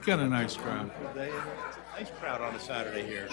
We've got a nice crowd. Nice crowd on a Saturday here.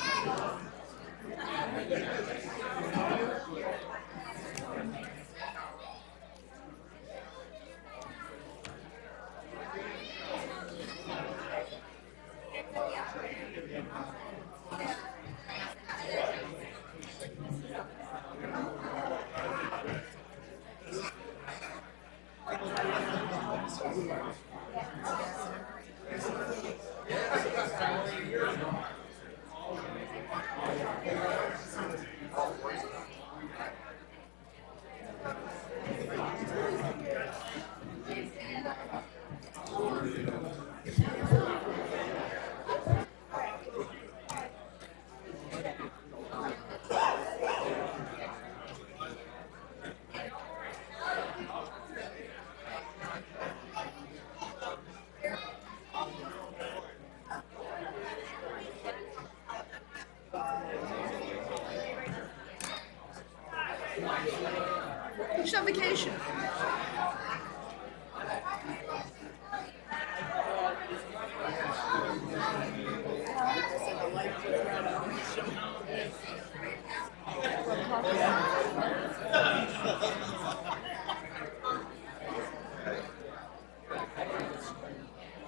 She's on vacation.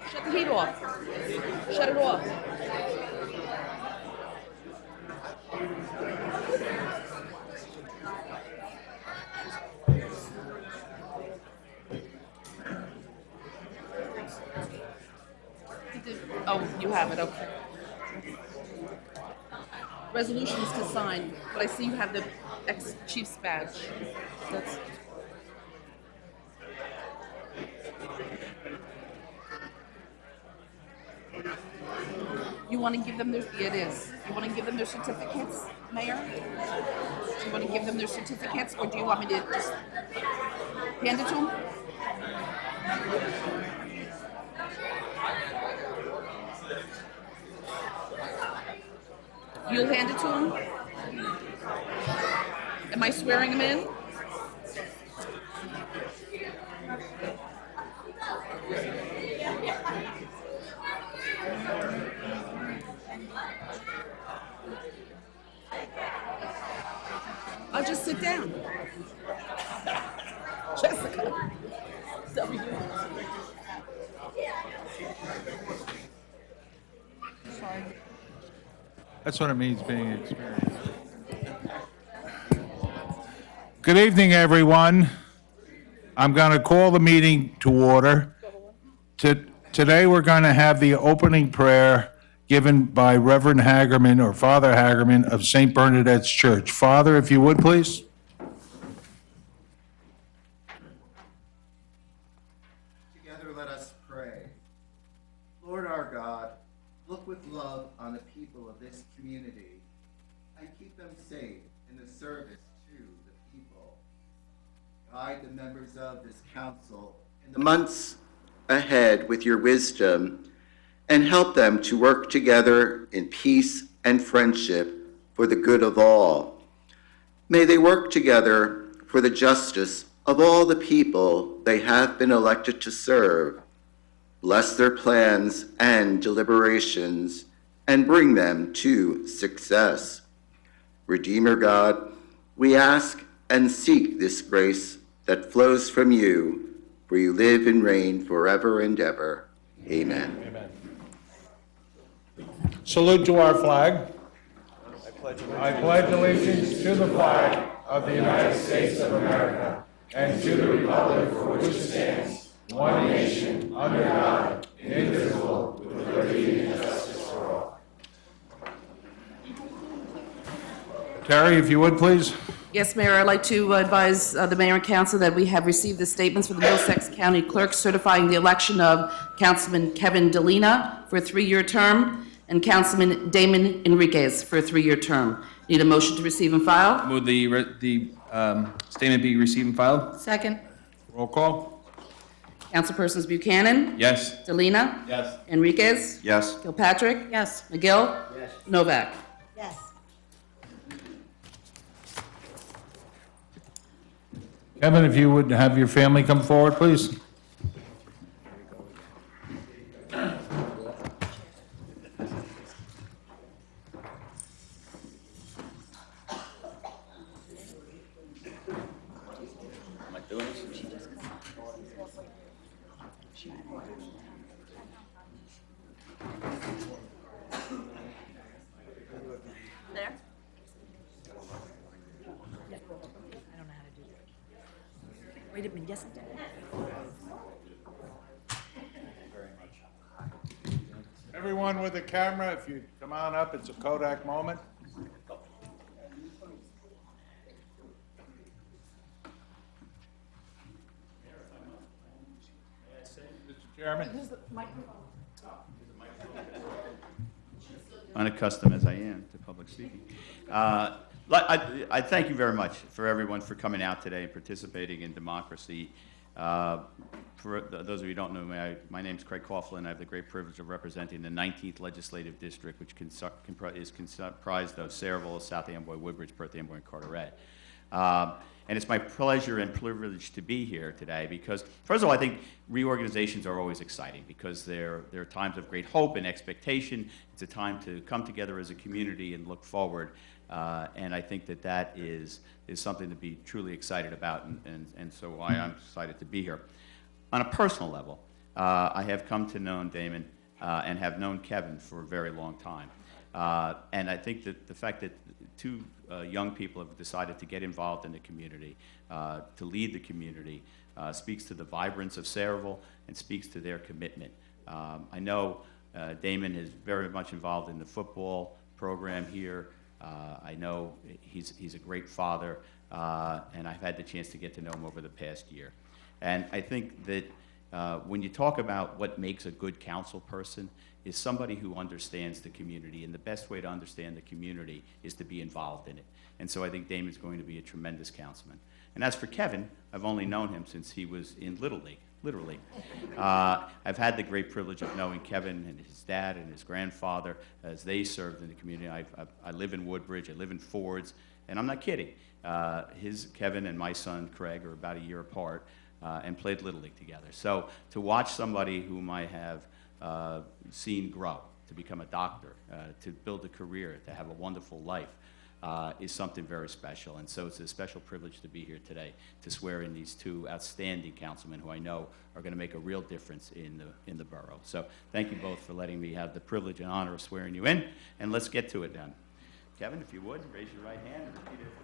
Shut the heat off. Shut it off. Oh, you have it, okay. Resolutions to sign, but I see you have the ex-chief's badge. That's... You want to give them their, it is. You want to give them their certificates, Mayor? Do you want to give them their certificates, or do you want me to just hand it to them? You'll hand it to him? Am I swearing him in? I'll just sit down. Jessica. W. Sorry. That's what it means being experienced. Good evening, everyone. I'm going to call the meeting to order. Today, we're going to have the opening prayer given by Reverend Hagerman, or Father Hagerman of St. Bernadette's Church. Father, if you would, please. Together let us pray. Lord our God, look with love on the people of this community and keep them safe in the service to the people. Guide the members of this council in the months ahead with your wisdom and help them to work together in peace and friendship for the good of all. May they work together for the justice of all the people they have been elected to serve. Bless their plans and deliberations and bring them to success. Redeemer God, we ask and seek this grace that flows from you, for you live and reign forever and ever. Amen. Amen. Salute to our flag. I pledge allegiance to the flag of the United States of America and to the republic for which it stands, one nation, under God, indivisible, with liberty and justice for all. Terry, if you would, please. Yes, Mayor, I'd like to advise the Mayor and Council that we have received the statements from the Middlesex County Clerk certifying the election of Councilman Kevin Delina for a 3-year term and Councilman Damon Enriquez for a 3-year term. Need a motion to receive and file? Move the statement be received and filed? Second. Roll call. Councilpersons Buchanan? Yes. Delina? Yes. Enriquez? Yes. Kilpatrick? Yes. McGill? Yes. Novak? Yes. Kevin, if you would have your family come forward, please. Yes, I did. Everyone with a camera, if you come on up, it's a Kodak moment. Mr. Chairman? Unaccustomed as I am to public speaking. I thank you very much for everyone for coming out today and participating in democracy. For those of you who don't know me, my name is Craig Coughlin. I have the great privilege of representing the 19th Legislative District, which is comprised of Sayreville, South Amboy, Woodbridge, Perth Amboy, and Carteret. And it's my pleasure and privilege to be here today because, first of all, I think reorganizations are always exciting because they're times of great hope and expectation. It's a time to come together as a community and look forward. And I think that is something to be truly excited about, and so why I'm excited to be here. On a personal level, I have come to know Damon and have known Kevin for a very long time. And I think that the fact that two young people have decided to get involved in the community, to lead the community, speaks to the vibrance of Sayreville and speaks to their commitment. I know Damon is very much involved in the football program here. I know he's a great father, and I've had the chance to get to know him over the past year. And I think that when you talk about what makes a good council person is somebody who understands the community, and the best way to understand the community is to be involved in it. And so I think Damon's going to be a tremendous councilman. And as for Kevin, I've only known him since he was in Little League, literally. I've had the great privilege of knowing Kevin and his dad and his grandfather as they served in the community. I live in Woodbridge, I live in Fords, and I'm not kidding. Kevin and my son Craig are about a year apart and played Little League together. So to watch somebody whom I have seen grow, to become a doctor, to build a career, to have a wonderful life, is something very special. And so it's a special privilege to be here today to swear in these two outstanding councilmen who I know are going to make a real difference in the borough. So thank you both for letting me have the privilege and honor of swearing you in. And let's get to it then. Kevin, if you would, raise your right hand and repeat it for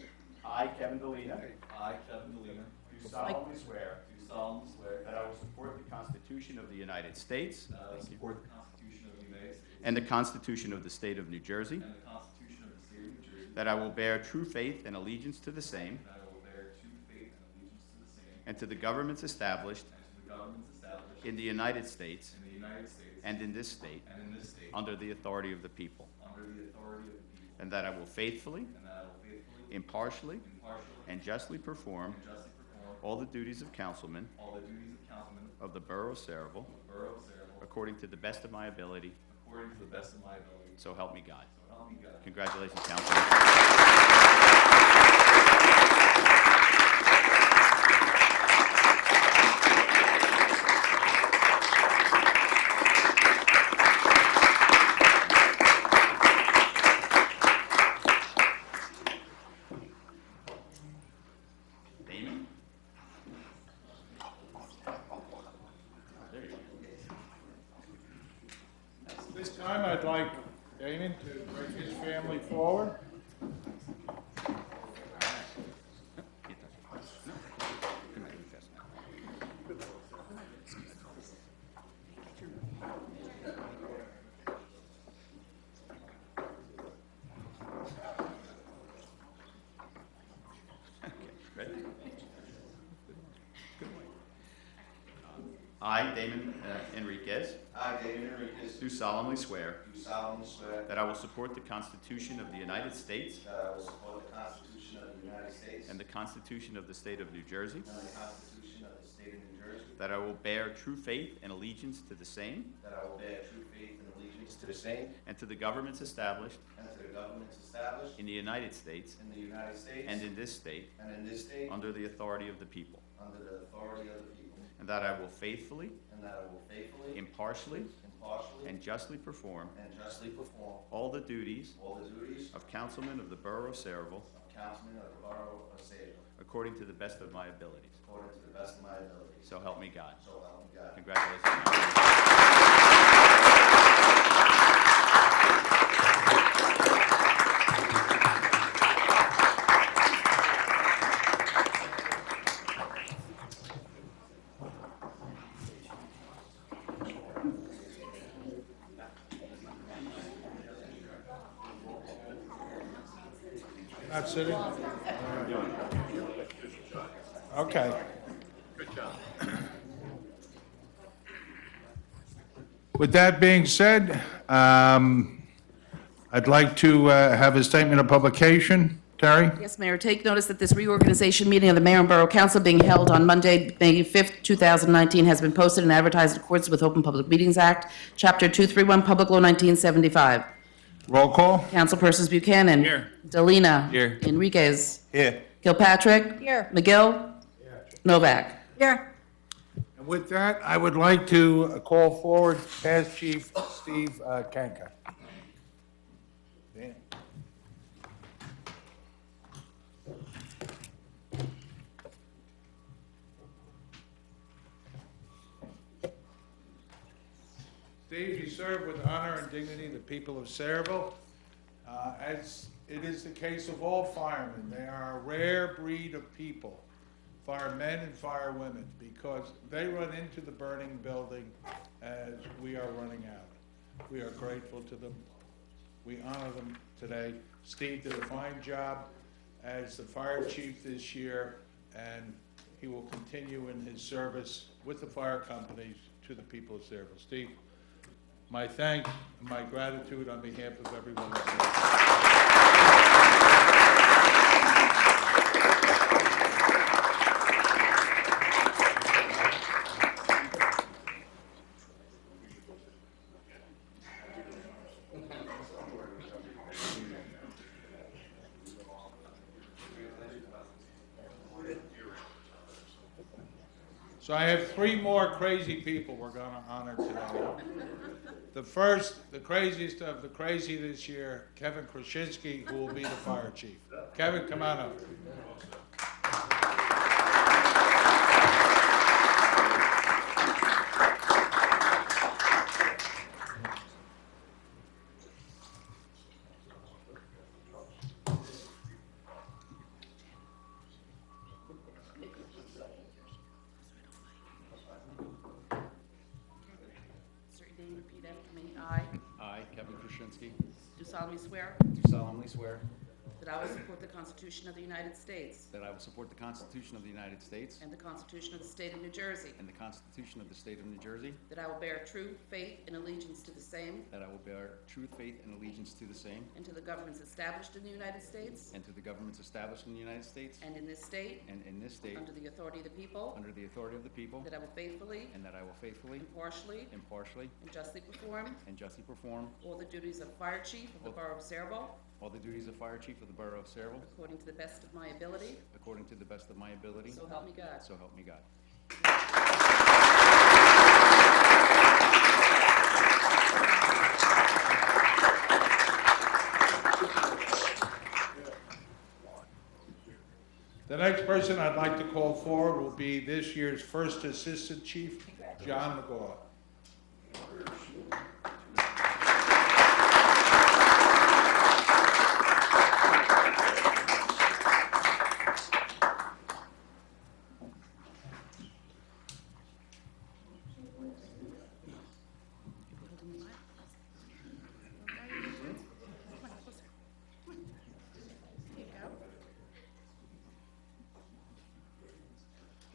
me. I, Kevin Delina. I, Kevin Delina, Do solemnly swear do solemnly swear that I will support the Constitution of the United States that I will support the Constitution of the United States and the Constitution of the State of New Jersey, and the Constitution of the State of New Jersey, that I will bear true faith and allegiance to the same that I will bear true faith and allegiance to the same and to the governments established and to the governments established in the United States in the United States and in this state and in this state under the authority of the people, under the authority of the people, and that I will faithfully, and that I will faithfully, impartially, impartially, and justly perform and justly perform all the duties of councilman all the duties of councilman of the Borough of Sayreville of the Borough of Sayreville according to the best of my ability, according to the best of my ability. so help me God. So help me God. Congratulations, Councilman. Damon? There you go. This time, I'd like Damon to bring his family forward. Ready? I, Damon Enriquez, I, David Enriquez, do solemnly swear do solemnly swear that I will support the Constitution of the United States that I will support the Constitution of the United States and the Constitution of the State of New Jersey, and the Constitution of the State of New Jersey, that I will bear true faith and allegiance to the same that I will bear true faith and allegiance to the same and to the governments established and to the governments established in the United States in the United States and in this state and in this state under the authority of the people, under the authority of the people, and that I will faithfully, and that I will faithfully, impartially, impartially, and justly perform and justly perform all the duties all the duties of councilman of the Borough of Sayreville of councilman of the Borough of Sayreville according to the best of my abilities. according to the best of my ability. So help me God. So help me God. Congratulations, Councilman. Not sitting? Okay. With that being said, I'd like to have a statement of publication. Terry? Yes, Mayor, take notice that this reorganization meeting of the Mayor and Borough Council being held on Monday, May 5th, 2019, has been posted and advertised in accordance with Open Public Meetings Act, Chapter 231, Public Law 1975. Roll call? Councilpersons Buchanan. Here. Delina. Here. Enriquez. Here. Kilpatrick. Here. McGill. Novak. Here. And with that, I would like to call forward Past Chief Steve Kanka. Steve, you serve with honor and dignity the people of Sayreville. As it is the case of all firemen, they are a rare breed of people, firemen and firewomen, because they run into the burning building as we are running out. We are grateful to them. We honor them today. Steve did a fine job as the fire chief this year, and he will continue in his service with the fire companies to the people of Sayreville. Steve, my thanks and my gratitude on behalf of everyone in Sayreville. So I have three more crazy people we're going to honor today. The first, the craziest of the crazy this year, Kevin Krasinski, who will be the fire chief. Kevin, come on up. State your name, repeat after me. I I, Kevin Krasinski, do solemnly swear do solemnly swear that I will support the Constitution of the United States that I will support the Constitution of the United States and the Constitution of the State of New Jersey, and the Constitution of the State of New Jersey, that I will bear true faith and allegiance to the same that I will bear true faith and allegiance to the same and to the governments established in the United States and to the governments established in the United States and in this state, and in this state under the authority of the people, under the authority of the people, that I will faithfully, and that I will faithfully, impartially, impartially, and justly perform and justly perform all the duties of Fire Chief of the Borough of Sayreville all the duties of Fire Chief of the Borough of Sayreville according to the best of my ability, according to the best of my ability, so help me God. so help me God. The next person I'd like to call forward will be this year's first Assistant Chief, John McGaw.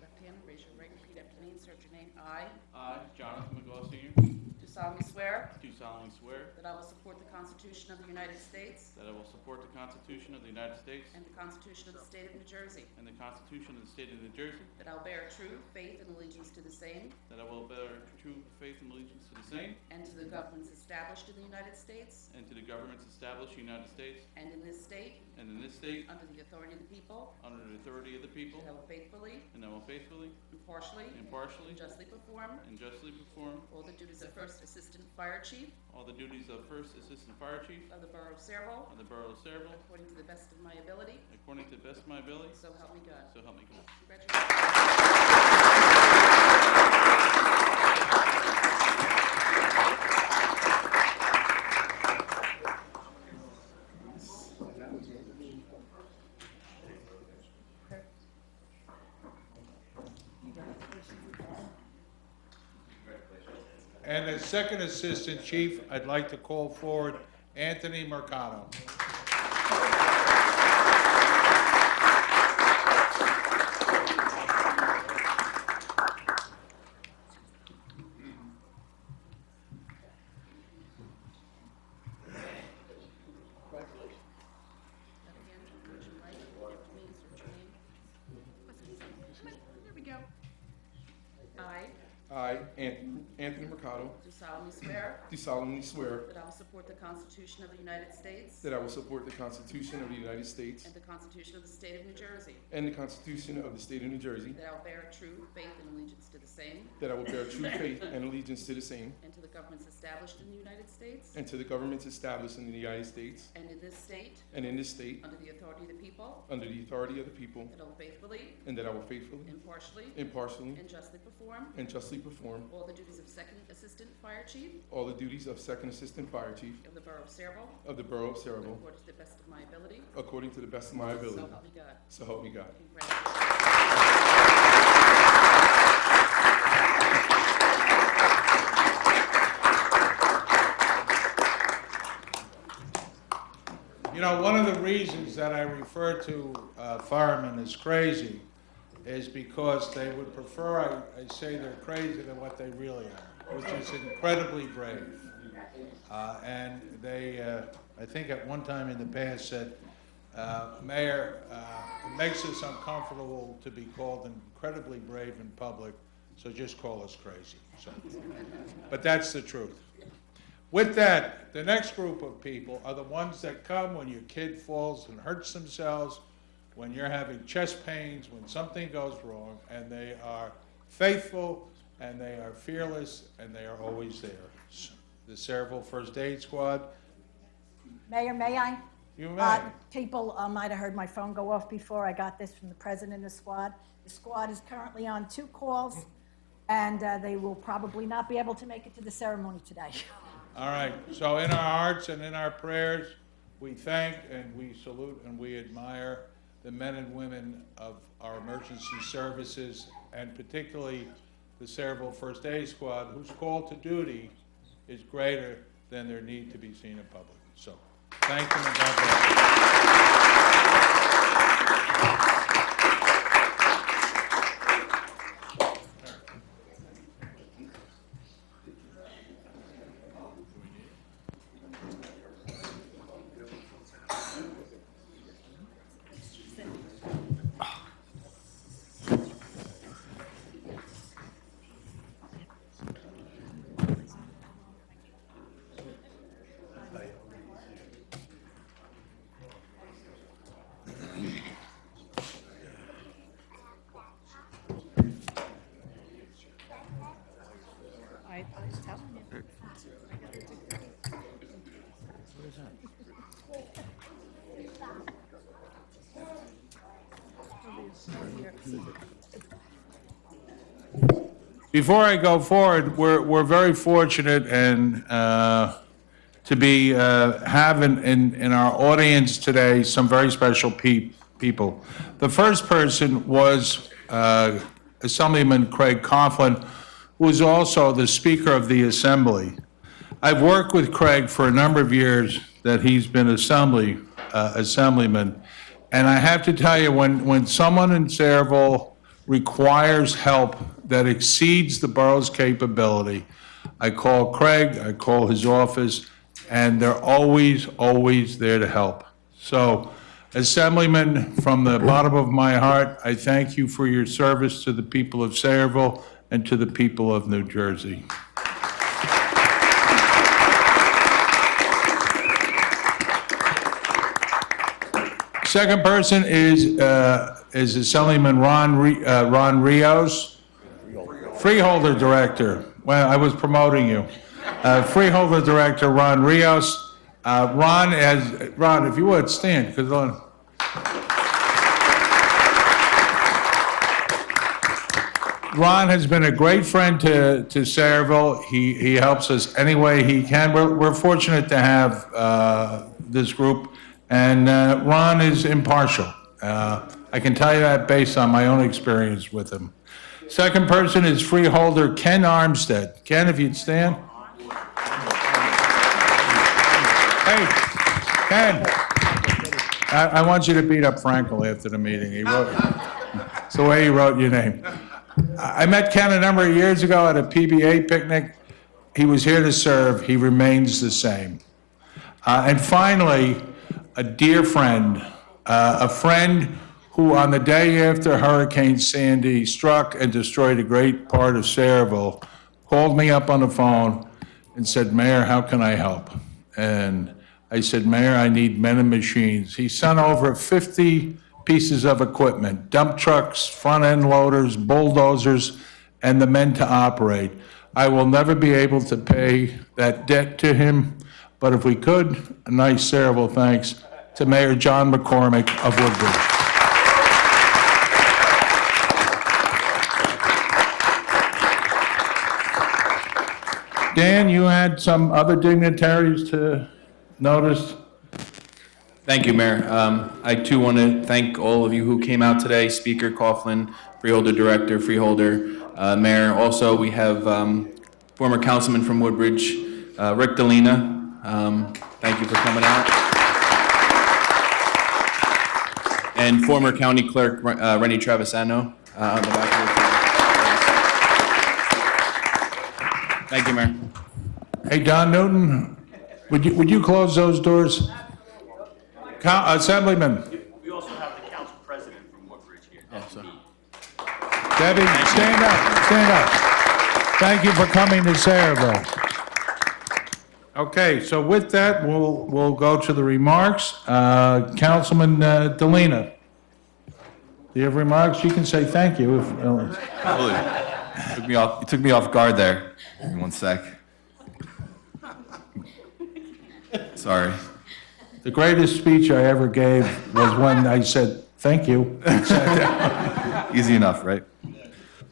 Left hand, raise your right, repeat after me, insert your name. I I, Jonathan McGaw Sr., do solemnly swear do solemnly swear that I will support the Constitution of the United States that I will support the Constitution of the United States and the Constitution of the State of New Jersey, and the Constitution of the State of New Jersey, that I will bear true faith and allegiance to the same that I will bear true faith and allegiance to the same and to the governments established in the United States and to the governments established in the United States and in this state, and in this state, under the authority of the people, under the authority of the people, that I will faithfully, and I will faithfully, impartially, impartially, and justly perform and justly perform all the duties of First Assistant Fire Chief all the duties of First Assistant Fire Chief of the Borough of Sayreville of the Borough of Sayreville according to the best of my ability, according to the best of my ability, so help me God. so help me God. Congratulations. And as Second Assistant Chief, I'd like to call forward Anthony Mercado. solemnly swear do solemnly swear that I will support the Constitution of the United States that I will support the Constitution of the United States and the Constitution of the State of New Jersey, and the Constitution of the State of New Jersey, that I will bear true faith and allegiance to the same that I will bear true faith and allegiance to the same and to the governments established in the United States and to the governments established in the United States and in this state and in this state under the authority of the people, under the authority of the people, that I will faithfully, and that I will faithfully, impartially, impartially, and justly perform all the duties of Second Assistant Fire Chief the duties of Second Assistant Fire Chief of the Borough of Saraville of the Borough of Saraville according to the best of my ability. according to the best of my ability. So help me God. So help me God. Congratulations. You know, one of the reasons that I refer to firemen as crazy is because they would prefer I say they're crazy than what they really are, which is incredibly brave. And they, I think at one time in the past said, Mayor, it makes us uncomfortable to be called incredibly brave in public, so just call us crazy. So, but that's the truth. With that, the next group of people are the ones that come when your kid falls and hurts themselves, when you're having chest pains, when something goes wrong, and they are faithful, and they are fearless, and they are always there. The Saraville First Aid Squad, Mayor, may I? you may. People might have heard my phone go off before. I got this from the president of the squad. The squad is currently on 2 calls, and they will probably not be able to make it to the ceremony today. All right, so in our hearts and in our prayers, we thank and we salute and we admire the men and women of our emergency services, and particularly the Saraville First Aid Squad, whose call to duty is greater than their need to be seen in public. So, thank them and God bless you. Before I go forward, we're very fortunate and to be having in our audience today some very special people. The first person was Assemblyman Craig Coughlin, who is also the Speaker of the Assembly. I've worked with Craig for a number of years that he's been assemblyman, and I have to tell you, when someone in Saraville requires help that exceeds the borough's capability, I call Craig, I call his office, and they're always, always there to help. So, Assemblyman, from the bottom of my heart, I thank you for your service to the people of Saraville and to the people of New Jersey. Second person is Assemblyman Ron Rios, Freeholder Director. Well, I was promoting you. Freeholder Director Ron Rios. Ron, if you would stand, because Ron has been a great friend to Saraville. He helps us any way he can. We're fortunate to have this group. And Ron is impartial. I can tell you that based on my own experience with him. Second person is Freeholder Ken Armstead. Ken, if you'd stand. Hey, Ken. I want you to beat up Frankel after the meeting. It's the way he wrote your name. I met Ken a number of years ago at a PBA picnic. He was here to serve. He remains the same. And finally, a dear friend, a friend who on the day after Hurricane Sandy struck and destroyed a great part of Saraville, called me up on the phone and said, Mayor, how can I help? And I said, Mayor, I need men and machines. He sent over 50 pieces of equipment, dump trucks, front-end loaders, bulldozers, and the men to operate. I will never be able to pay that debt to him, but if we could, a nice Saraville thanks to Mayor John McCormick of Woodbridge. Dan, you had some other dignitaries to notice? Thank you, Mayor. I too want to thank all of you who came out today, Speaker Coughlin, Freeholder Director, Freeholder, Mayor. Also, we have former councilman from Woodbridge, Rick Delina. Thank you for coming out. And former County Clerk Rennie Travisano on the back of the Thank you, Mayor. Hey, Don Newton, would you close those doors? Assemblyman. We also have the council president from Woodbridge here. Debbie, stand up, stand up. Thank you for coming to Saraville. Okay, so with that, we'll go to the remarks. Councilman Delina, do you have remarks? You can say thank you. Absolutely. You took me off guard there. Give me 1 sec. Sorry. The greatest speech I ever gave was when I said, thank you. Easy enough, right?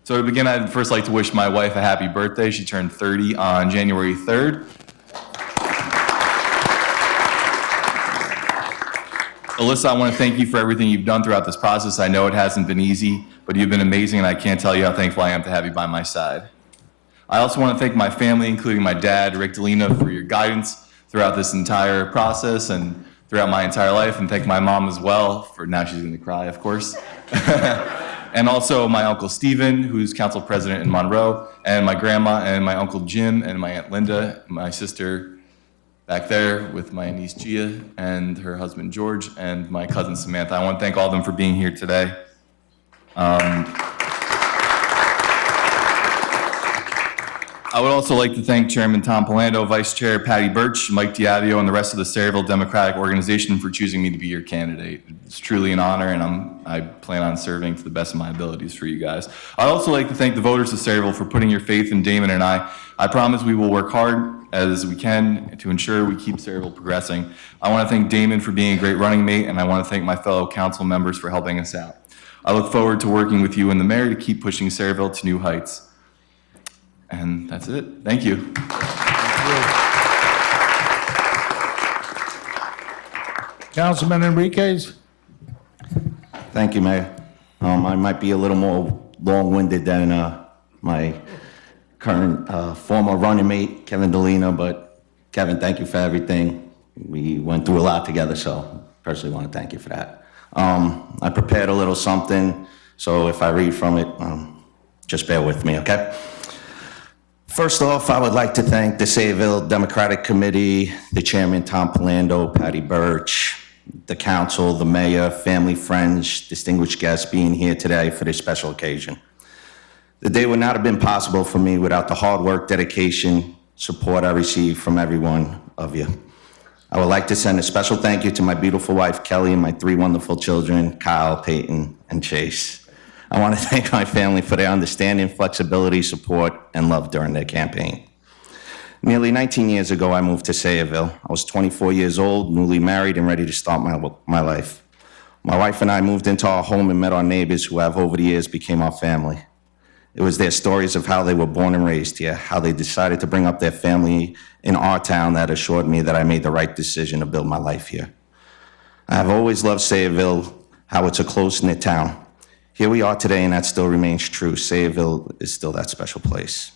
So to begin, I'd first like to wish my wife a happy birthday. She turned 30 on January 3rd. Alyssa, I want to thank you for everything you've done throughout this process. I know it hasn't been easy, but you've been amazing, and I can't tell you how thankful I am to have you by my side. I also want to thank my family, including my dad, Rick Delina, for your guidance throughout this entire process and throughout my entire life, and thank my mom as well, for now she's going to cry, of course. And also my Uncle Stephen, who's council president in Monroe, and my grandma, and my Uncle Jim, and my Aunt Linda, my sister back there with my niece Gia, and her husband George, and my cousin Samantha. I want to thank all of them for being here today. I would also like to thank Chairman Tom Palando, Vice Chair Patty Birch, Mike Diavio, and the rest of the Saraville Democratic Organization for choosing me to be your candidate. It's truly an honor, and I plan on serving to the best of my abilities for you guys. I'd also like to thank the voters of Saraville for putting your faith in Damon and I. I promise we will work hard as we can to ensure we keep Saraville progressing. I want to thank Damon for being a great running mate, and I want to thank my fellow council members for helping us out. I look forward to working with you and the mayor to keep pushing Saraville to new heights. And that's it. Thank you. Councilman Enriquez? Thank you, Mayor. I might be a little more long-winded than my current former running mate, Kevin Delina, but Kevin, thank you for everything. We went through a lot together, so personally want to thank you for that. I prepared a little something, so if I read from it, just bear with me, okay? First off, I would like to thank the Saraville Democratic Committee, the Chairman Tom Palando, Patty Birch, the council, the mayor, family, friends, distinguished guests being here today for this special occasion. The day would not have been possible for me without the hard work, dedication, support I received from every one of you. I would like to send a special thank you to my beautiful wife, Kelly, and my 3 wonderful children, Kyle, Peyton, and Chase. I want to thank my family for their understanding, flexibility, support, and love during their campaign. Nearly 19 years ago, I moved to Saraville. I was 24 years old, newly married, and ready to start my life. My wife and I moved into our home and met our neighbors who have over the years became our family. It was their stories of how they were born and raised here, how they decided to bring up their family in our town that assured me that I made the right decision to build my life here. I have always loved Saraville, how it's a close-knit town. Here we are today, and that still remains true. Saraville is still that special place.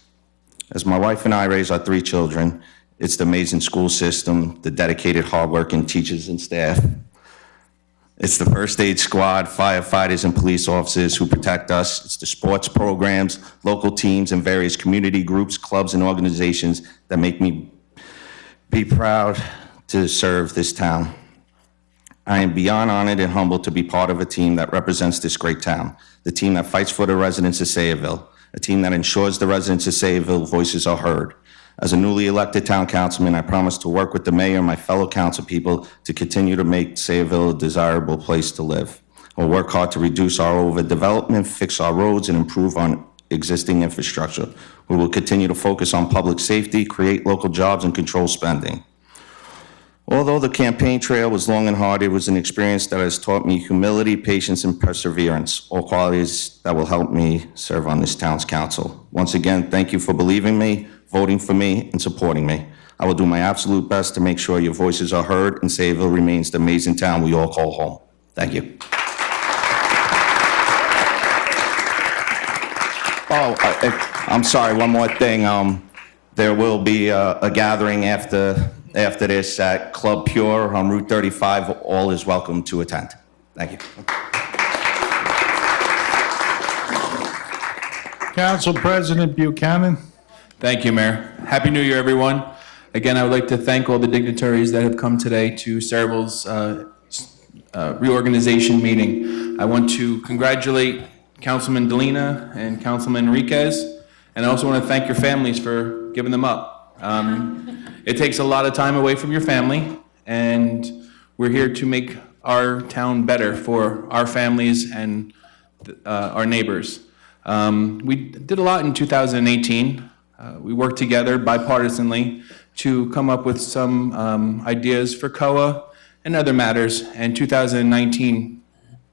As my wife and I raise our 3 children, it's the amazing school system, the dedicated, hardworking teachers and staff. It's the first aid squad, firefighters, and police officers who protect us. It's the sports programs, local teams, and various community groups, clubs, and organizations that make me be proud to serve this town. I am beyond honored and humbled to be part of a team that represents this great town, the team that fights for the residents of Saraville, a team that ensures the residents of Saraville voices are heard, As a newly elected town councilman, I promise to work with the mayor and my fellow council people to continue to make Sayreville a desirable place to live. I'll work hard to reduce our overdevelopment, fix our roads, and improve on existing infrastructure. We will continue to focus on public safety, create local jobs, and control spending. Although the campaign trail was long and hard, it was an experience that has taught me humility, patience, and perseverance, all qualities that will help me serve on this town's council. Once again, thank you for believing me, voting for me, and supporting me. I will do my absolute best to make sure your voices are heard and Sayreville remains the amazing town we all call home. Thank you. Oh, I'm sorry, one more thing. There will be a gathering after this at Club Pure on Route 35. All is welcome to attend. Thank you. Council President Buchanan. Thank you, Mayor. Happy New Year, everyone. Again, I would like to thank all the dignitaries that have come today to Sayreville's reorganization meeting. I want to congratulate Councilman Delina and Councilman Enriquez, and I also want to thank your families for giving them up. It takes a lot of time away from your family, and we're here to make our town better for our families and our neighbors. We did a lot in 2018. We worked together bipartisanly to come up with some ideas for COA and other matters. And 2019,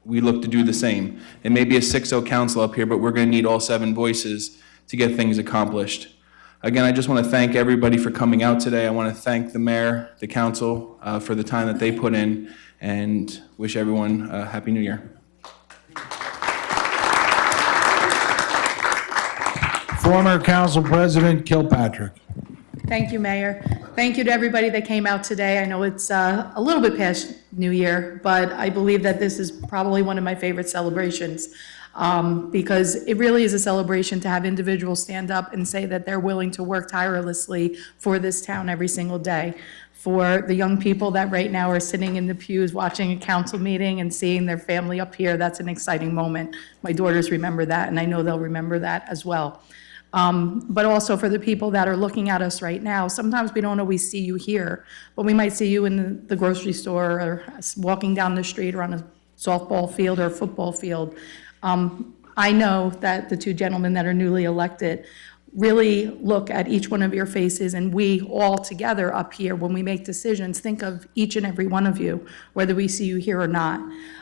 we look to do the same. It may be a 6-0 council up here, but we're going to need all 7 voices to get things accomplished. Again, I just want to thank everybody for coming out today. I want to thank the mayor, the council, for the time that they put in, and wish everyone a Happy New Year. Former Council President Kilpatrick. Thank you, Mayor. Thank you to everybody that came out today. I know it's a little bit past New Year, but I believe that this is probably one of my favorite celebrations because it really is a celebration to have individuals stand up and say that they're willing to work tirelessly for this town every single day. For the young people that right now are sitting in the pews watching a council meeting and seeing their family up here, that's an exciting moment. My daughters remember that, and I know they'll remember that as well. But also for the people that are looking at us right now, sometimes we don't always see you here, but we might see you in the grocery store or walking down the street or on a softball field or a football field. I know that the 2 gentlemen that are newly elected really look at each one of your faces, and we all together up here, when we make decisions, think of each and every one of you, whether we see you here or not.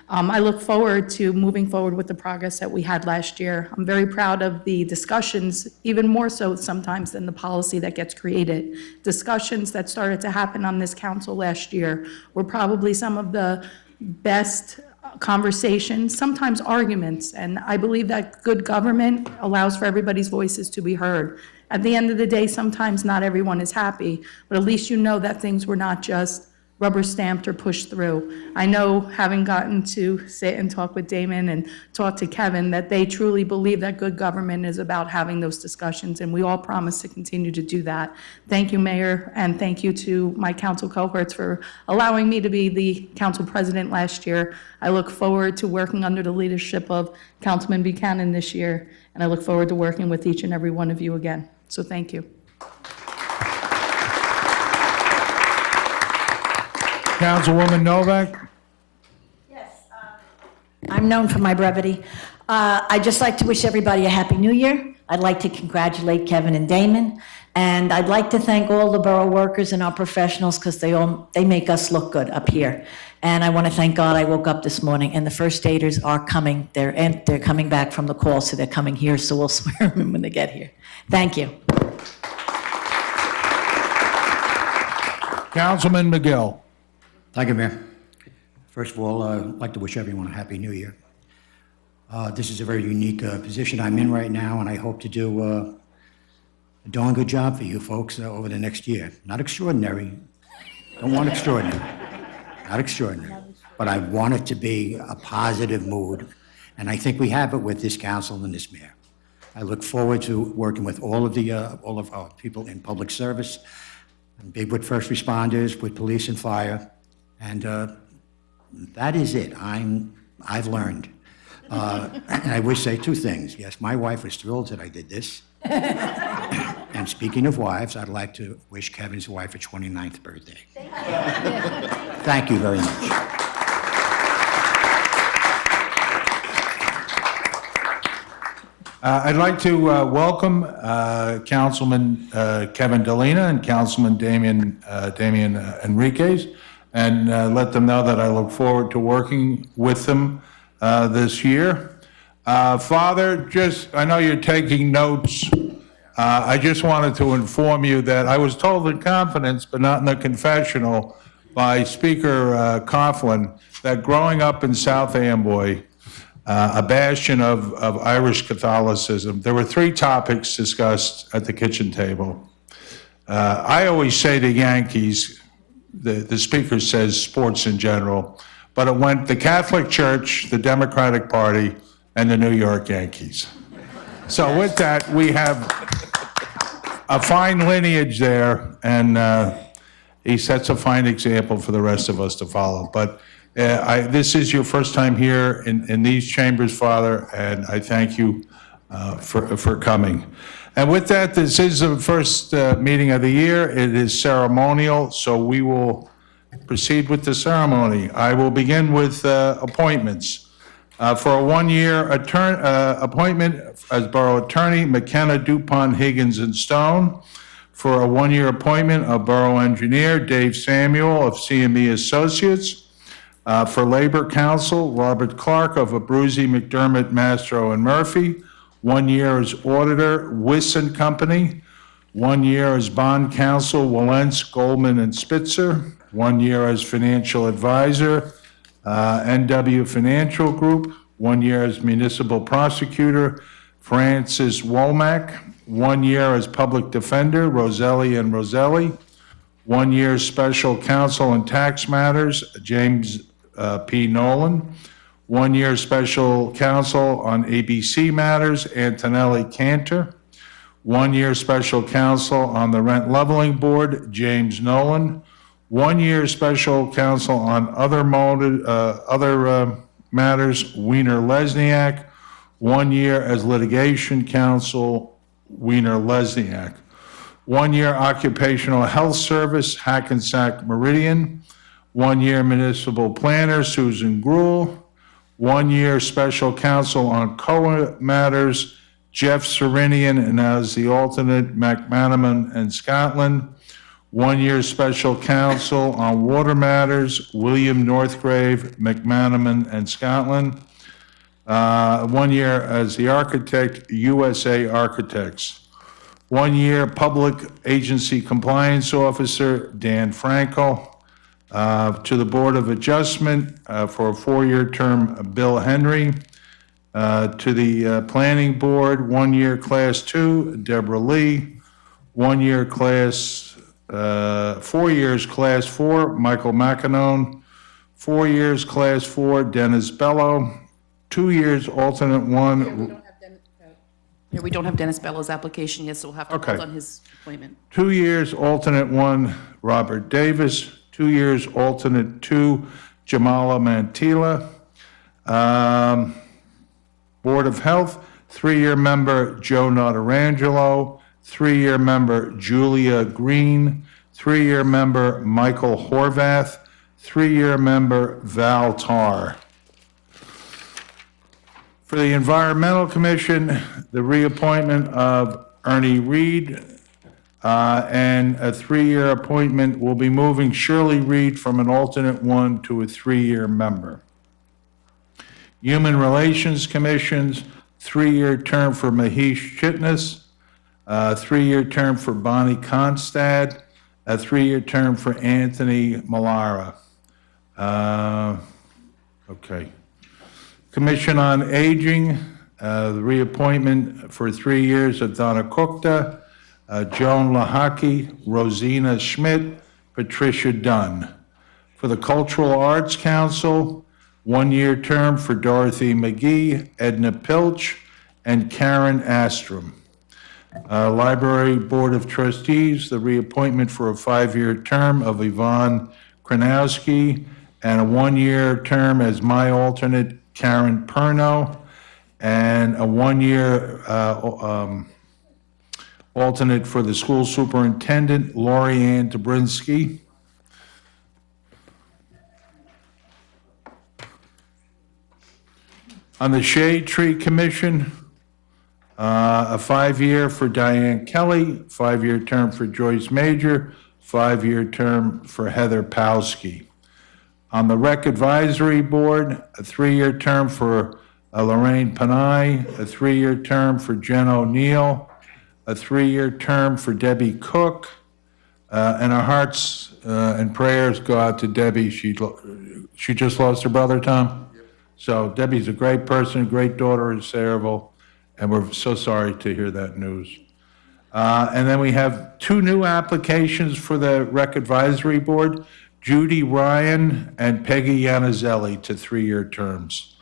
I look forward to moving forward with the progress that we had last year. I'm very proud of the discussions, even more so sometimes than the policy that gets created. Discussions that started to happen on this council last year were probably some of the best conversations, sometimes arguments, and I believe that good government allows for everybody's voices to be heard. At the end of the day, sometimes not everyone is happy, but at least you know that things were not just rubber stamped or pushed through. I know, having gotten to sit and talk with Damon and talk to Kevin, that they truly believe that good government is about having those discussions, and we all promise to continue to do that. Thank you, Mayor, and thank you to my council cohorts for allowing me to be the council president last year. I look forward to working under the leadership of Councilman Buchanan this year, and I look forward to working with each and every one of you again. So thank you. Councilwoman Novak. Yes, I'm known for my brevity. I'd just like to wish everybody a Happy New Year. I'd like to congratulate Kevin and Damon, and I'd like to thank all the borough workers and our professionals because they make us look good up here. And I want to thank God I woke up this morning and the first aiders are coming. They're coming back from the call, so they're coming here, so we'll swear them in when they get here. Thank you. Councilman McGill. Thank you, Mayor. First of all, I'd like to wish everyone a Happy New Year. This is a very unique position I'm in right now, and I hope to do a darn good job for you folks over the next year. Not extraordinary. Don't want extraordinary. Not extraordinary. But I want it to be a positive mood, and I think we have it with this council and this mayor. I look forward to working with all of our people in public service, and be with first responders, with police and fire. And that is it. I've learned. And I would say 2 things. Yes, my wife was thrilled that I did this. And speaking of wives, I'd like to wish Kevin's wife a 29th birthday. Thank you very much. I'd like to welcome Councilman Kevin Delina and Councilman Damian Enriquez, and let them know that I look forward to working with them this year. Father, I know you're taking notes. I just wanted to inform you that I was told in confidence, but not in the confessional, by Speaker Coughlin, that growing up in South Amboy, a bastion of Irish Catholicism, there were 3 topics discussed at the kitchen table. I always say the Yankees, the speaker says sports in general, but it went the Catholic Church, the Democratic Party, and the New York Yankees. So with that, we have a fine lineage there, and he sets a fine example for the rest of us to follow. But this is your first time here in these chambers, Father, and I thank you for coming. And with that, this is the first meeting of the year. It is ceremonial, so we will proceed with the ceremony. I will begin with appointments. For a one-year appointment as Borough Attorney, McKenna, DuPont, Higgins, and Stone. For a one-year appointment of Borough Engineer, Dave Samuel of CME Associates. For Labor Counsel, Robert Clark of Abruzzi, McDermott, Mastro, and Murphy. 1 year as Auditor, Wiss and Company. 1 year as Bond Counsel, Walentz, Goldman, and Spitzer. 1 year as Financial Advisor, NW Financial Group. 1 year as Municipal Prosecutor, Francis Womack. 1 year as Public Defender, Roselli and Roselli. 1 year Special Counsel in Tax Matters, James P. Nolan. 1 year Special Counsel on ABC Matters, Antonelli Cantor. 1 year Special Counsel on the Rent Leveling Board, James Nolan. 1 year Special Counsel on other matters, Wiener Lesniak. 1 year as Litigation Counsel, Wiener Lesniak. 1 year Occupational Health Service, Hackensack Meridian. 1 year Municipal Planner, Susan Gruhl. 1 year Special Counsel on COA matters, Jeff Serenian, and as the alternate, McManaman and Scotland. 1 year Special Counsel on water matters, William Northgrave, McManaman, and Scotland. 1 year as the architect, USA Architects. 1 year Public Agency Compliance Officer, Dan Frankel. To the Board of Adjustment for a 4-year term, Bill Henry. To the Planning Board, 1 year Class 2, Deborah Lee. 1 year 4 years Class 4, Michael McEnone. 4 years Class 4, Dennis Bello. 2 years Alternate 1. Yeah, we don't have Dennis Bello's application yet, so we'll have to Okay. hold on his appointment. 2 years Alternate 1, Robert Davis. 2 years Alternate 2, Jamala Mantila. Board of Health, 3-year member Joe Notarangelo. 3-year member Julia Green. 3-year member Michael Horvath. 3-year member Val Tarr. For the Environmental Commission, the reappointment of Ernie Reed, and a 3-year appointment will be moving Shirley Reed from an alternate 1 to a 3-year member. Human Relations Commissions, 3-year term for Mahesh Chitnis, a 3-year term for Bonnie Constad, a 3-year term for Anthony Malara. Okay. Commission on Aging, the reappointment for 3 years of Donna Kukta, Joan Lahaki, Rosina Schmidt, Patricia Dunn. For the Cultural Arts Council, 1-year term for Dorothy McGee, Edna Pilch, and Karen Astrom. Library Board of Trustees, the reappointment for a 5-year term of Yvonne Kranowski, and a 1-year term as my alternate, Karen Perno, and a 1-year Alternate for the school superintendent, Lori Ann Dobrinsky. On the Shade Tree Commission, a 5-year for Diane Kelly, 5-year term for Joyce Major, 5-year term for Heather Powski. On the Rec Advisory Board, a 3-year term for Lorraine Panay, a 3-year term for Jen O'Neill, a 3-year term for Debbie Cook, and our hearts and prayers go out to Debbie. She just lost her brother, Tom? So Debbie's a great person, great daughter in Sayreville, and we're so sorry to hear that news. And then we have 2 new applications for the Rec Advisory Board, Judy Ryan and Peggy Yanazelli to 3-year terms.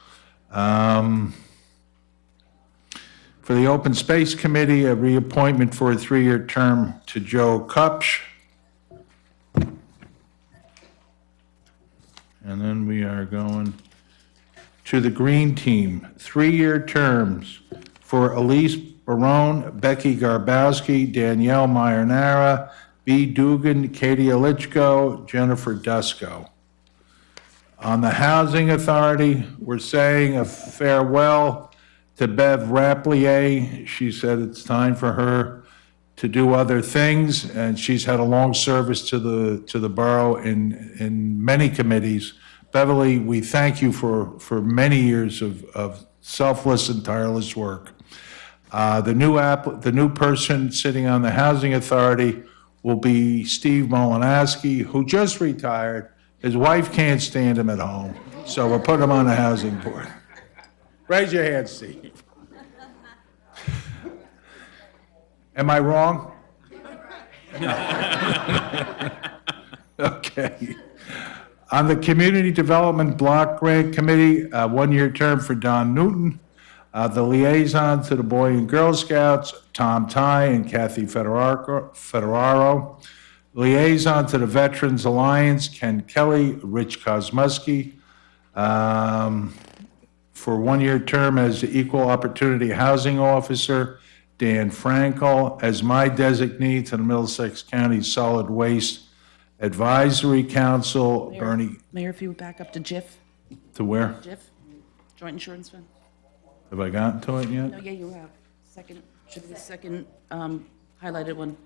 For the Open Space Committee, a reappointment for a 3-year term to Joe Kupch. And then we are going to the Green Team, 3-year terms for Elise Barone, Becky Garbowski, Danielle Marinara, B. Dugan, Katie Alichko, Jennifer Dusko. On the Housing Authority, we're saying a farewell to Bev Rapplier. She said it's time for her to do other things, and she's had a long service to the borough in many committees. Beverly, we thank you for many years of selfless and tireless work. The new person sitting on the Housing Authority will be Steve Molinaski, who just retired. His wife can't stand him at home, so we'll put him on the Housing Board. Raise your hand, Steve. Am I wrong? Okay. On the Community Development Block Grant Committee, a 1-year term for Don Newton. The liaison to the Boy and Girl Scouts, Tom Ty and Kathy Federaro. Liaison to the Veterans Alliance, Ken Kelly, Rich Kosmuski. For 1-year term as the Equal Opportunity Housing Officer, Dan Frankel. As my designee to the Middlesex County Solid Waste Advisory Council, Bernie. Mayor, if you would back up to JIF, To where? Joint Insurance Fund. Have I gotten to it yet? No, yeah, you have. Second, should be the second highlighted one.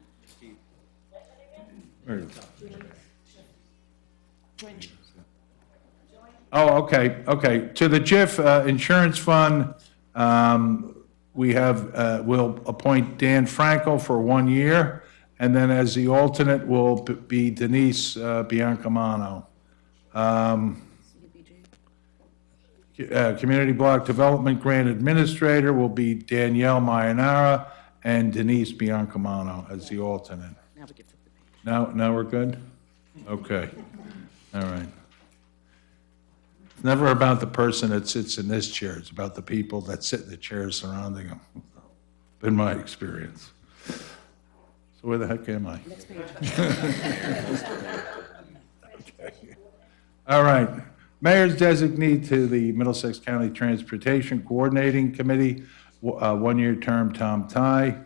Where is it? Oh, okay. To the JIF Insurance Fund, we have, we'll appoint Dan Frankel for 1 year, and then as the alternate will be Denise Biancamano. Community Block Development Grant Administrator will be Danielle Mayanara and Denise Biancamano as the alternate. Now we can flip the page. Now we're good? Okay, all right. It's never about the person that sits in this chair, it's about the people that sit in the chairs surrounding them, in my experience. So where the heck am I? Next page. Okay. All right, Mayor's designee to the Middlesex County Transportation Coordinating Committee, 1-year term, Tom Ty.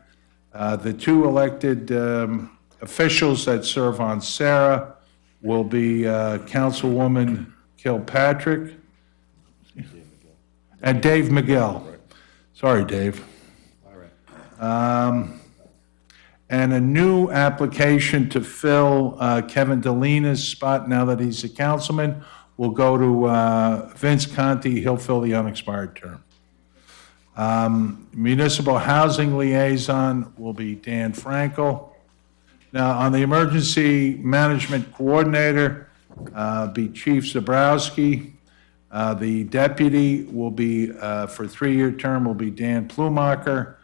The 2 elected officials that serve on Sarah will be Councilwoman Kilpatrick and Dave McGill. Sorry, Dave. And a new application to fill Kevin Delina's spot now that he's a councilman will go to Vince Conti. He'll fill the unexpired term. Municipal Housing Liaison will be Dan Frankel. Now, on the Emergency Management Coordinator, be Chief Zabrowski. The deputy will be, for 3-year term, will be Dan Plumacher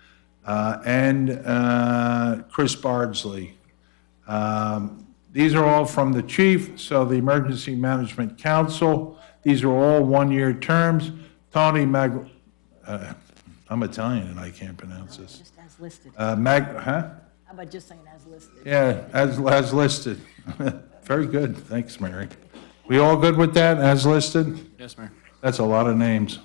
and Chris Bardsley. These are all from the chief, so the Emergency Management Council, these are all 1-year terms. Tony I'm Italian and I can't pronounce this. Just as listed. Huh? How about just saying as listed? Yeah, as listed. Very good, thanks, Mary. We all good with that, as listed? Yes, Mayor. That's a lot of names.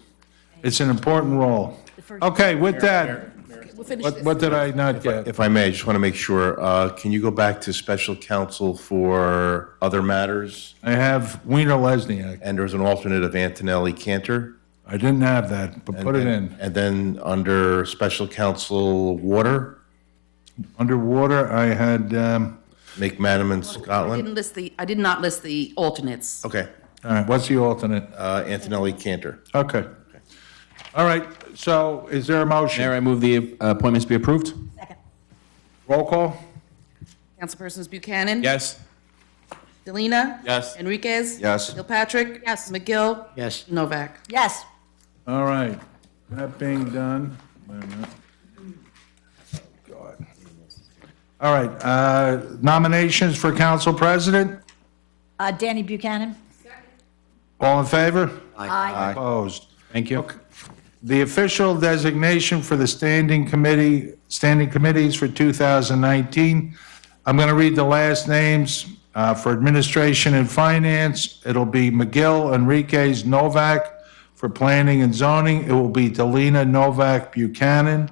It's an important role. Okay, with that, We'll finish this. What did I not get? If I may, I just want to make sure, can you go back to special counsel for other matters? I have Weiner Lesniak. And there's an alternate of Antonelli Cantor? I didn't have that, but put it in. And then under special counsel water, Underwater, I had, McManaman I Scotland? did not list the alternates. Okay, all right, what's the alternate? Antonelli Cantor. Okay. All right, so is there a motion? Mayor, I move the appointments be approved. Second. Roll call? Councilpersons Buchanan? Yes. Delina? Yes. Enriquez? Yes. Kilpatrick? Yes. McGill? Yes. Novak? Yes. All right, that being done. Wait a minute. God. All right, nominations for council president? Danny Buchanan? All in favor? Aye. Opposed? Thank you. The official designation for the standing committees for 2019. I'm going to read the last names. For administration and finance, it'll be McGill, Enriquez, Novak. For planning and zoning, it will be Delina, Novak, Buchanan.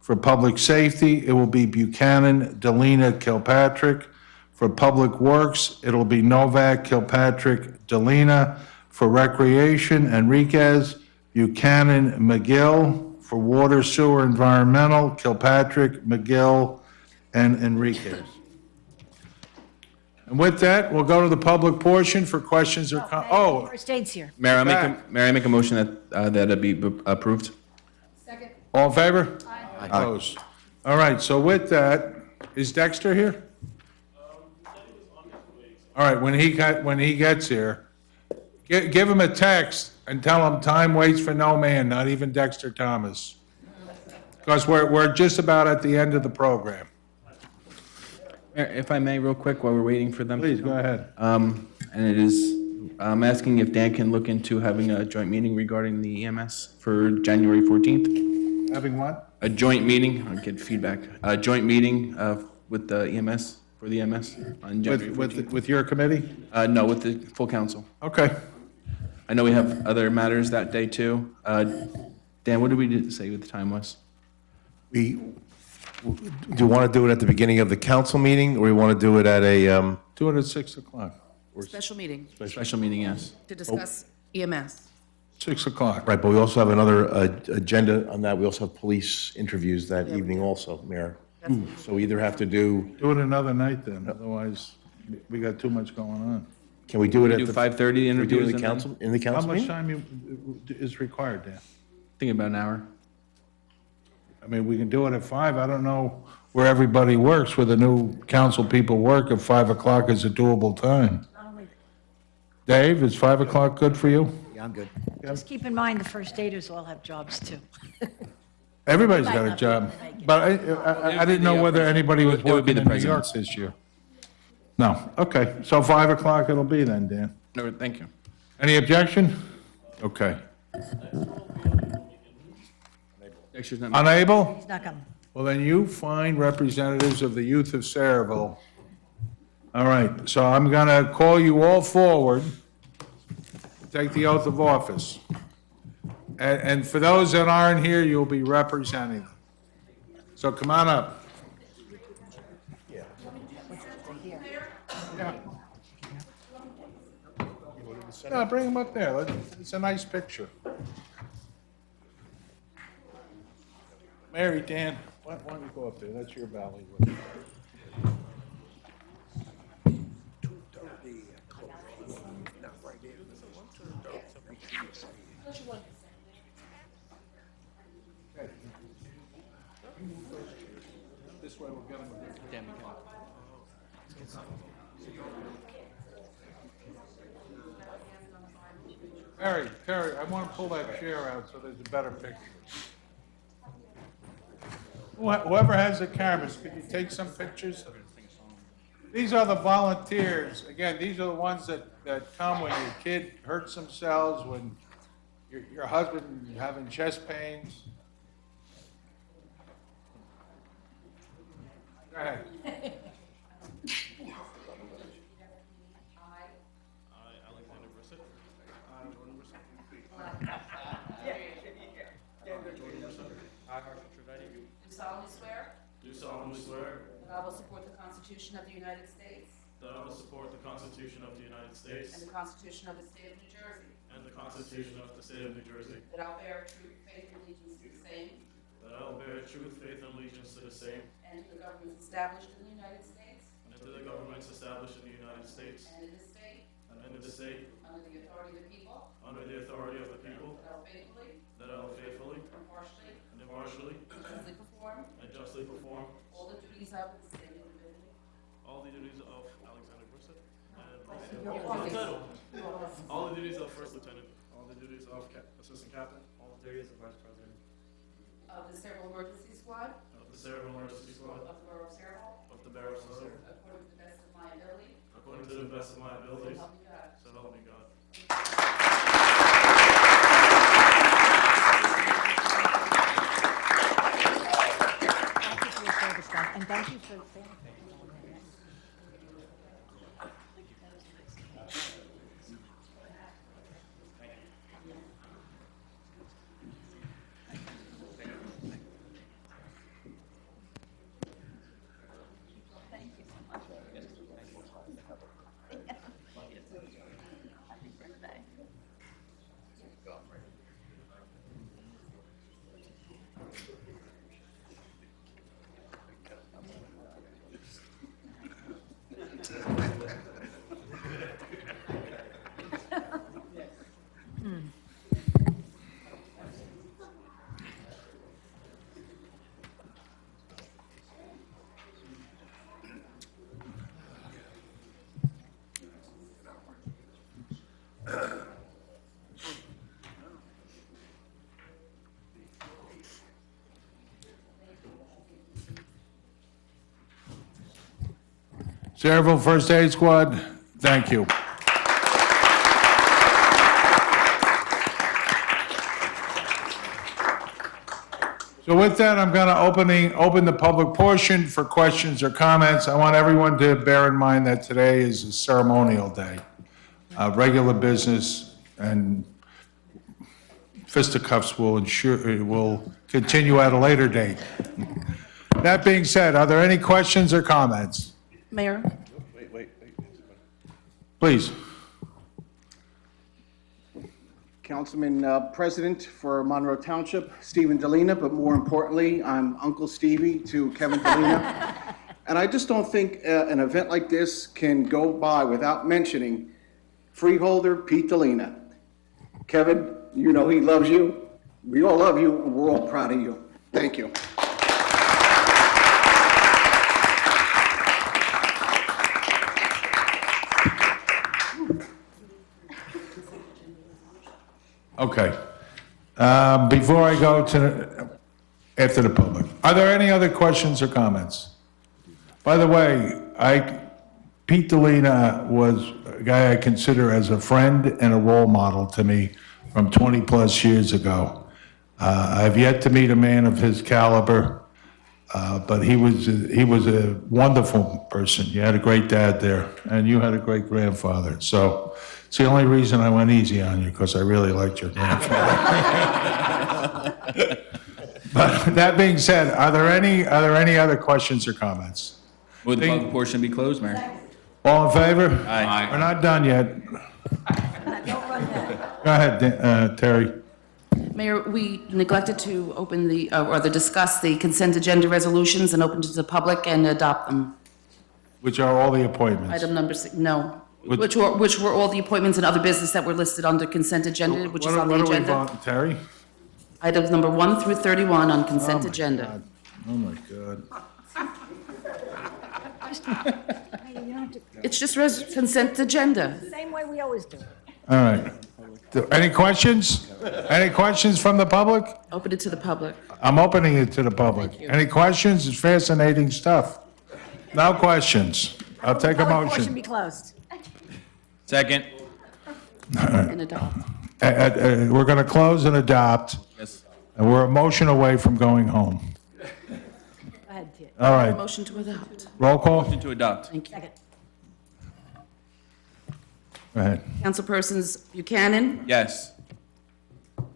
For public safety, it will be Buchanan, Delina, Kilpatrick. For public works, it'll be Novak, Kilpatrick, Delina. For recreation, Enriquez, Buchanan, McGill. For water, sewer, environmental, Kilpatrick, McGill, and Enriquez. And with that, we'll go to the public portion for questions or First aid's here. Mayor, back. Mayor, I make a motion that it be approved. all in favor? Aye. Opposed? All right, so with that, is Dexter here? All right, when he gets here, give him a text and tell him time waits for no man, not even Dexter Thomas. Because we're just about at the end of the program. Mayor, if I may, real quick, while we're waiting for them. Please, go ahead. And it is, I'm asking if Dan can look into having a joint meeting regarding the EMS for January 14th. Having what? A joint meeting, I'll get feedback, a joint meeting with the EMS, for the EMS on January 14th. With your committee? No, with the full council. Okay. I know we have other matters that day too. Dan, what did we say what the time was? Do you want to do it at the beginning of the council meeting, or you want to do it at a, Do it at 6 o'clock. Special meeting Special meeting, yes. to discuss EMS. 6 o'clock. right, but we also have another agenda on that. We also have police interviews that evening also, Mayor. So we either have to do, Do it another night then, otherwise we got too much going on. can we do it at Do the? 5:30 Can we do it interviews in the and then- council, in the How council much meeting? time is required, Dan? I think about an hour. I mean, we can do it at 5. I don't know where everybody works, where the new council people work, if 5 o'clock is a doable time. Dave, is 5 o'clock good for you? Yeah, I'm good. Just keep in mind, the first aiders all have jobs too. Everybody's got a Might not be job, able to make it. but I didn't know whether anybody was It would be working the in New York president's. this year. No, okay, so 5 o'clock it'll be then, Dan. No, thank you. Any objection? Okay. Dexter's not- Unable? He's not coming. Well, then you find representatives of the youth of Saraville. All right, so I'm going to call you all forward, take the oath of office. And for those that aren't here, you'll be representing them. So come on up. Yeah. No, bring them up there. It's a nice picture. Mary, Dan, why don't you go up there? That's your valley. This way we'll get them. Terry, I want to pull that chair out so there's a better picture. Whoever has the cameras, could you take some pictures? These are the volunteers. Again, these are the ones that come when your kid hurts themselves, when your husband having chest pains. Go ahead. Do solemnly swear that I will support the Constitution of the United States that I will support the Constitution of the United States and the Constitution of the State of New Jersey, and the Constitution of the State of New Jersey, that I will bear true faith and allegiance to the same that I will bear truth, faith, and allegiance to the same and to the governments established in the United States and to the governments established in the United States and in this state and in the state under the authority of the people, under the authority of the people, that I will faithfully, impartially, and impartially, and justly perform all the duties of the state individually. all the duties of Alexander Brissett and all the duties of First Lieutenant, all the duties of Assistant Captain, all the duties of Vice President Of the Cerebral Emergency Squad of the Cerebral Emergency Squad of the Borough of Cerebral, of the Borough of Cicero, according to the best of my ability, according to the best of my abilities, help me God. so help me God. Thank you for your service, guys, and thank you for. Cerebral First Aid Squad, thank you. So with that, I'm going to open the public portion for questions or comments. I want everyone to bear in mind that today is a ceremonial day. Regular business and fisticuffs will continue at a later date. That being said, are there any questions or comments? Mayor? Please. Councilman President for Monroe Township, Stephen Delina, but more importantly, I'm Uncle Stevie to Kevin Delina. And I just don't think an event like this can go by without mentioning freeholder Pete Delina. Kevin, you know he loves you. We all love you, and we're all proud of you. Thank you. Okay. Before I go after the public, are there any other questions or comments? By the way, Pete Delina was a guy I consider as a friend and a role model to me from 20-plus years ago. I've yet to meet a man of his caliber, but he was a wonderful person. You had a great dad there, and you had a great grandfather. So it's the only reason I went easy on you, because I really liked your grandfather. But that being said, are there any other questions or comments? Would the public portion be closed, Mayor? All in favor? Aye. We're not done yet. Go ahead, Terry. Mayor, we neglected to open discuss the consent agenda resolutions and open to the public and adopt them. Which are all the appointments. Item number 6, no. Which were all the appointments and other business that were listed under consent agenda, which is on the What are we agenda. voting, Terry? Items number 1 through 31 on consent agenda. Oh, my God. It's just consent agenda. Same way we always do. All right. Any questions? Any questions from the public? Open it to the public. I'm opening it to the public. Thank you. Any questions? It's fascinating stuff. No questions. I'll take a Public portion be motion. closed. Second? And adopt. We're going to close and adopt, Yes. and we're a motion away from going home. Go ahead, Tia. All right. Motion to adopt. Roll call? Motion to adopt. Thank you. Second. Go ahead. Councilpersons Buchanan, Yes.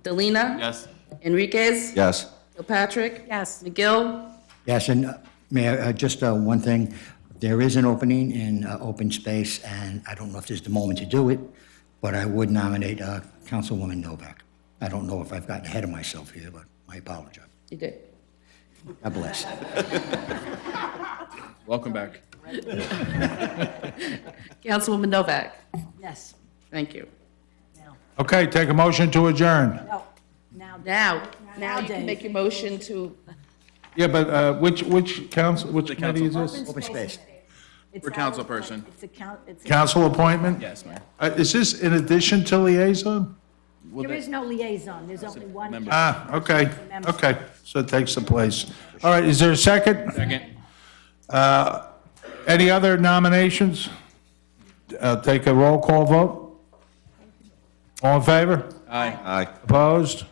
Delina, Yes. Enriquez, Yes. Kilpatrick, Yes. McGill, Yes, and Mayor, just one thing. There is an opening in open space, and I don't know if this is the moment to do it, but I would nominate Councilwoman Novak. I don't know if I've gotten ahead of myself here, but I apologize. You did. God bless. Welcome back. Councilwoman Novak. Yes. Thank you. Okay, take a motion to adjourn. No, Now you can make your motion to, Yeah, but which council, which committee is this? Open space. For council person. It's a Council appointment? Yes, Mayor. Is this in addition to liaison? there is no liaison, there's only one. member. Okay, okay, so it takes the place. All right, is there a second? Second. Any other nominations? Take a roll call vote. All in favor? Aye. Aye. Opposed?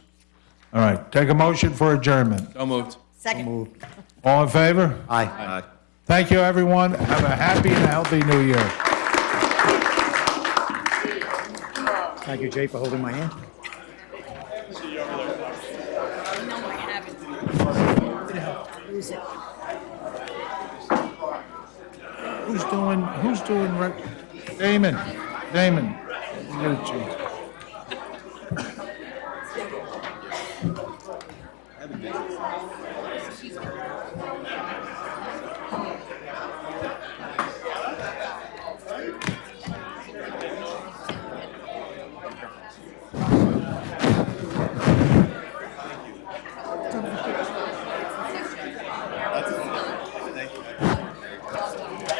All right, take a motion for adjournment. So moved. Second. All in favor? Aye. Aye. Thank you, everyone. Have a happy and a healthy new year. Thank you, Jay, for holding my hand. Lose it. Who's doing, Damon, Damon. You get a chance.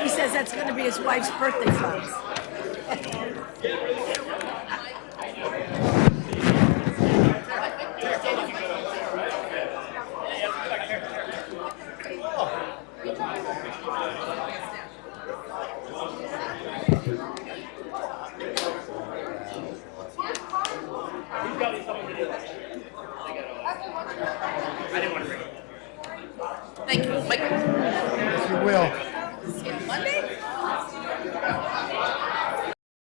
He says that's going to be his wife's birthday.